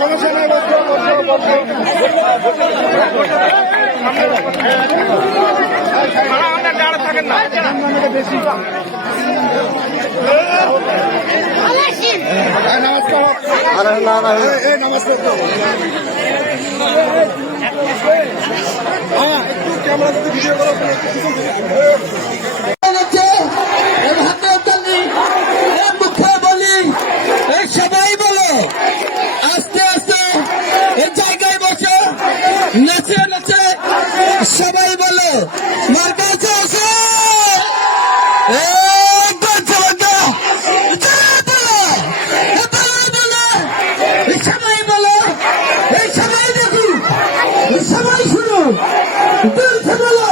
সমস্যা নেই, থাকেন না বেশি। নমস্কার, নমস্কার। একটু ক্যামেরা ভিডিও করো। সবাই বলো আস্তে আস্তে জায়গায় বসে নাচে নাচে সবাই বলো মার কাছে আসে সবাই বলো এই সবাই দেখুন সবাই শুনো বলো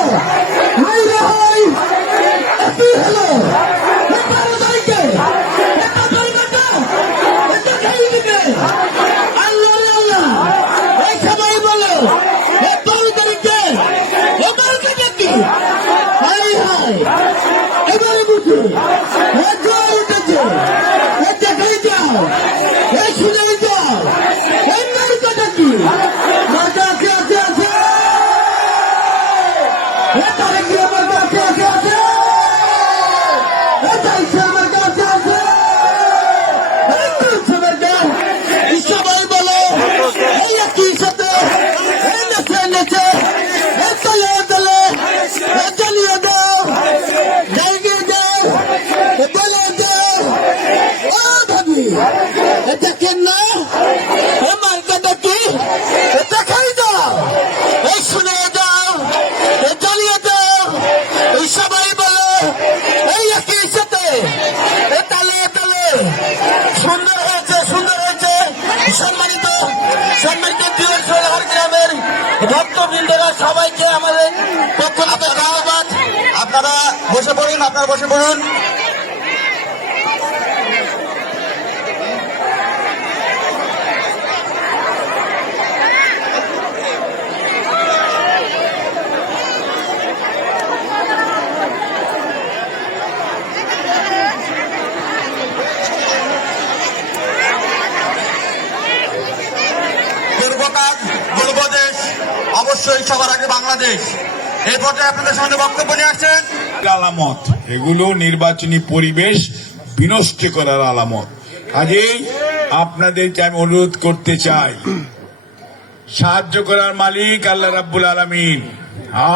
হাই রে হাই একই হলো এবারে বুঝো উঠেছে দেখাই যাও শুনে যাও কথা কি মাথা আছে আছে আছে তারা কি আমার কাছে আছে আছে আমার কাছে আছে সবাই বলো এই একই সাথে নেচে নেচে তলে তলে জ্বালিয়ে দাও জায়গিয়ে দাও বলে দাও ও ভাবি দেখেন না আমার কথা কি দেখাই দাও এই শুনে দাও জ্বালিয়ে দাও সবাই বলো এই একই সাথে তালে তালে সুন্দর হয়েছে সুন্দর হয়েছে। সম্মানিত সম্মানিত দিওয়ার গ্রামের ভক্তবৃন্দরা সবাইকে আমাদের পক্ষ থেকে ধন্যবাদ। আপনারা বসে পড়ুন, আপনারা বসে পড়ুন। পূর্বদেশ অবশ্যই সবার আগে বাংলাদেশ। এই পর্যায়ে আপনাদের সামনে বক্তব্য নিয়ে আসছেন। আলামত এগুলো নির্বাচনী পরিবেশ বিনষ্ট করার আলামত। কাজেই আপনাদেরকে আমি অনুরোধ করতে চাই, সাহায্য করার মালিক আল্লাহ রাব্বুল আলামিন,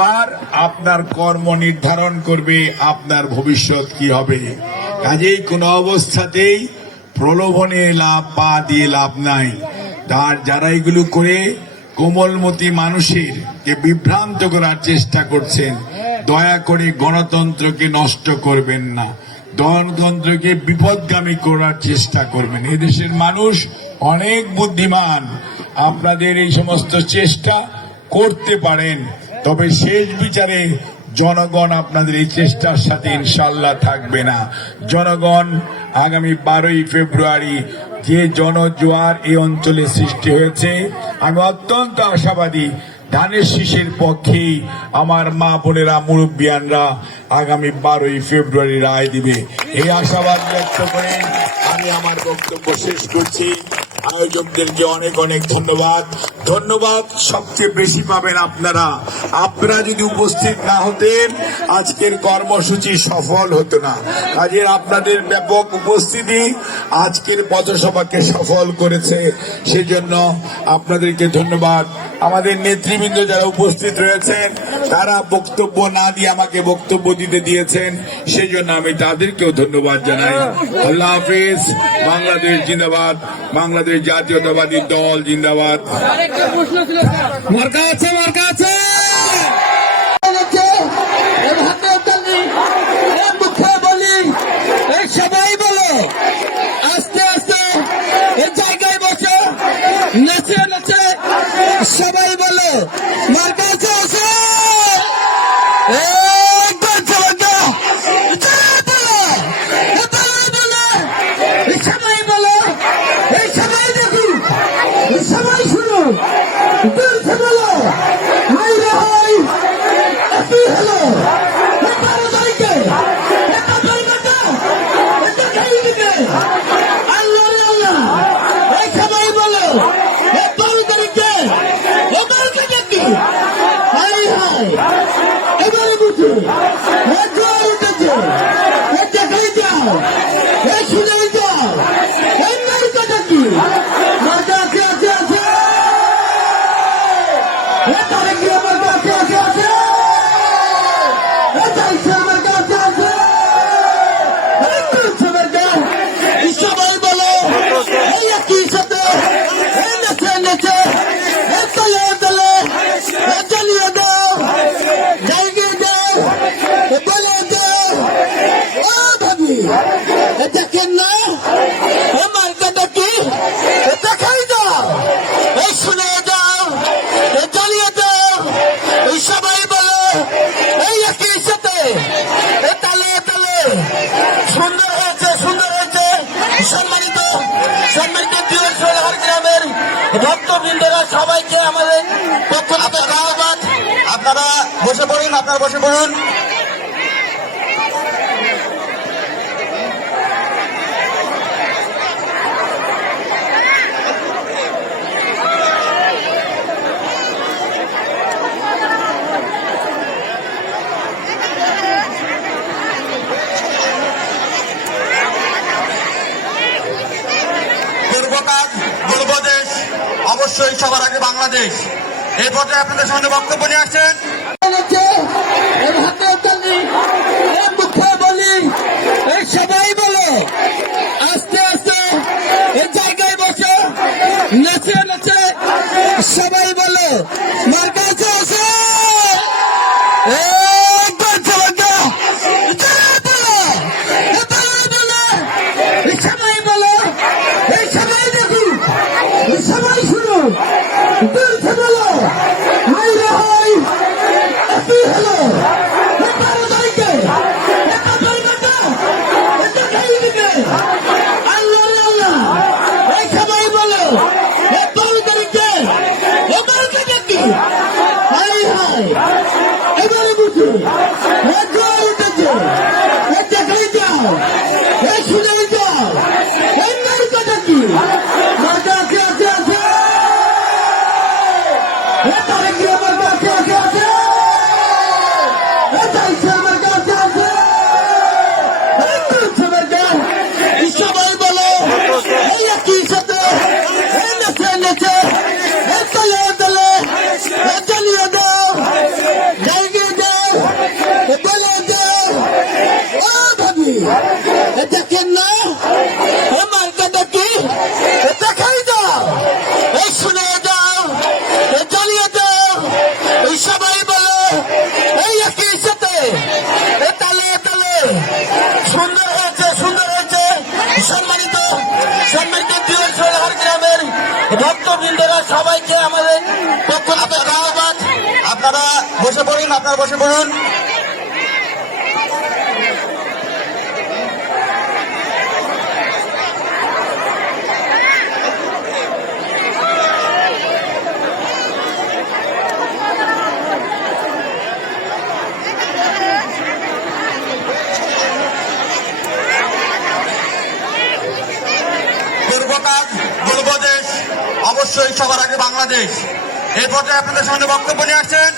আর আপনার কর্ম নির্ধারণ করবে আপনার ভবিষ্যৎ কি হবে। কাজেই কোনো অবস্থাতেই প্রলোভনে পা দিয়ে লাভ নাই। তার যারা এগুলো করে কোমলমতি মানুষের কে বিভ্রান্ত করার চেষ্টা করছেন, দয়া করে গণতন্ত্রকে নষ্ট করবেন না, গণতন্ত্রকে বিপদগামী করার চেষ্টা করবেন। এদেশের মানুষ অনেক বুদ্ধিমান, আপনাদের এই সমস্ত চেষ্টা করতে পারেন, তবে শেষ বিচারে জনগণ আপনাদের এই চেষ্টার সাথে ইনশাল্লাহ থাকবে না। জনগণ আগামী 12ই ফেব্রুয়ারি যে জনজোয়ার এই অঞ্চলে সৃষ্টি হয়েছে, আমি অত্যন্ত আশাবাদী ধানের শীষের পক্ষেই আমার মা বোনেরা মুরব্বিয়ানরা আগামী 12ই ফেব্রুয়ারি রায় দিবে। এই আশাবাদ ব্যক্ত করে আমি আমার বক্তব্য শেষ করছি। আয়োজকদেরকে অনেক অনেক ধন্যবাদ। ধন্যবাদ সবচেয়ে বেশি পাবেন আপনারা। আপনারা যদি উপস্থিত না হতেন আজকের কর্মসূচি সফল হতো না। কাজের আপনাদের ব্যাপক উপস্থিতি আজকের পথসভাকে সফল করেছে, সেজন্য আপনাদেরকে ধন্যবাদ। আমাদের নেতৃবৃন্দ যারা উপস্থিত রয়েছেন তারা বক্তব্য না দিয়ে আমাকে বক্তব্য দিতে দিয়েছেন, সেই জন্য আমি তাদেরকেও ধন্যবাদ জানাই। আল্লাহ হাফিজ। বাংলাদেশ জিন্দাবাদ, বাংলাদেশ জাতীয়তাবাদী দল জিন্দাবাদ। মার্কা আছে, মার্কা আছে। সবাই বলো আস্তে আস্তে জায়গায় বসে নাচে নাচে সবাই বলো মার কাছে আসে সবাই বলো এই সবাই দেখুন সবাই শুনো বলো হাই রে হাই একই হলো আল্লাহ আল্লাহ এই সবাই বলো ভক্তবৃন্দরা সবাইকে আমাদের পক্ষ থেকে ধন্যবাদ। আপনারা বসে পড়ুন, আপনারা বসে পড়ুন। করব কাজ, গড়ব দেশ, অবশ্যই সবার আগে বাংলাদেশ। এই পর্যায়ে আপনাদের সামনে বক্তব্য নিয়ে আসছেন সবাই বলো আস্তে আস্তে এই জায়গায় বসে নাচে নাচে সবাই বলো মার কাছে আসে সবাই বলো এই সবাই দেখুন সবাই শুনো বলছে বলো হাই রে হাই কি হলো বারো তারিখে এটা বলবে এটা খাই দিবে আল্লাহ রে আল্লাহ এই সবাই বলো এ 12 তারিখে এবার কি হাই হাই এবারে বুঝো এ জোর উঠেছে এ দেখাই যাও এ শুনে যাও এই নারীটা কি মাথা আছে আছে আছে এ তারিখ আমার কাছে আছে আছে এ তারিখ আমার কাছে আছে সবাই বলো এই একই সাথে এই নেচে নেচে এ তলে তলে এ চালিয়ে দাও জায়গিয়ে দাও এ বলে দাও ও ভাবি এ দেখেন না আমার কথা কি এ দেখাই দাও এই শুনে দাও এ জ্বালিয়ে দাও এই সবাই বলো এই একই সাথে এ তালে তালে সুন্দর হয়েছে সুন্দর হয়েছে সম্মানিত সম্মানিত দিওয়ার গ্রামের ভক্তবৃন্দরা সবাইকে আমাদের পক্ষ থেকে ধন্যবাদ। আপনারা বসে পড়ুন, আপনারা বসে পড়ুন। করব কাজ, গড়ব দেশ, অবশ্যই সবার আগে বাংলাদেশ। এই পর্যায়ে আপনাদের সামনে বক্তব্য নিয়ে আসছেন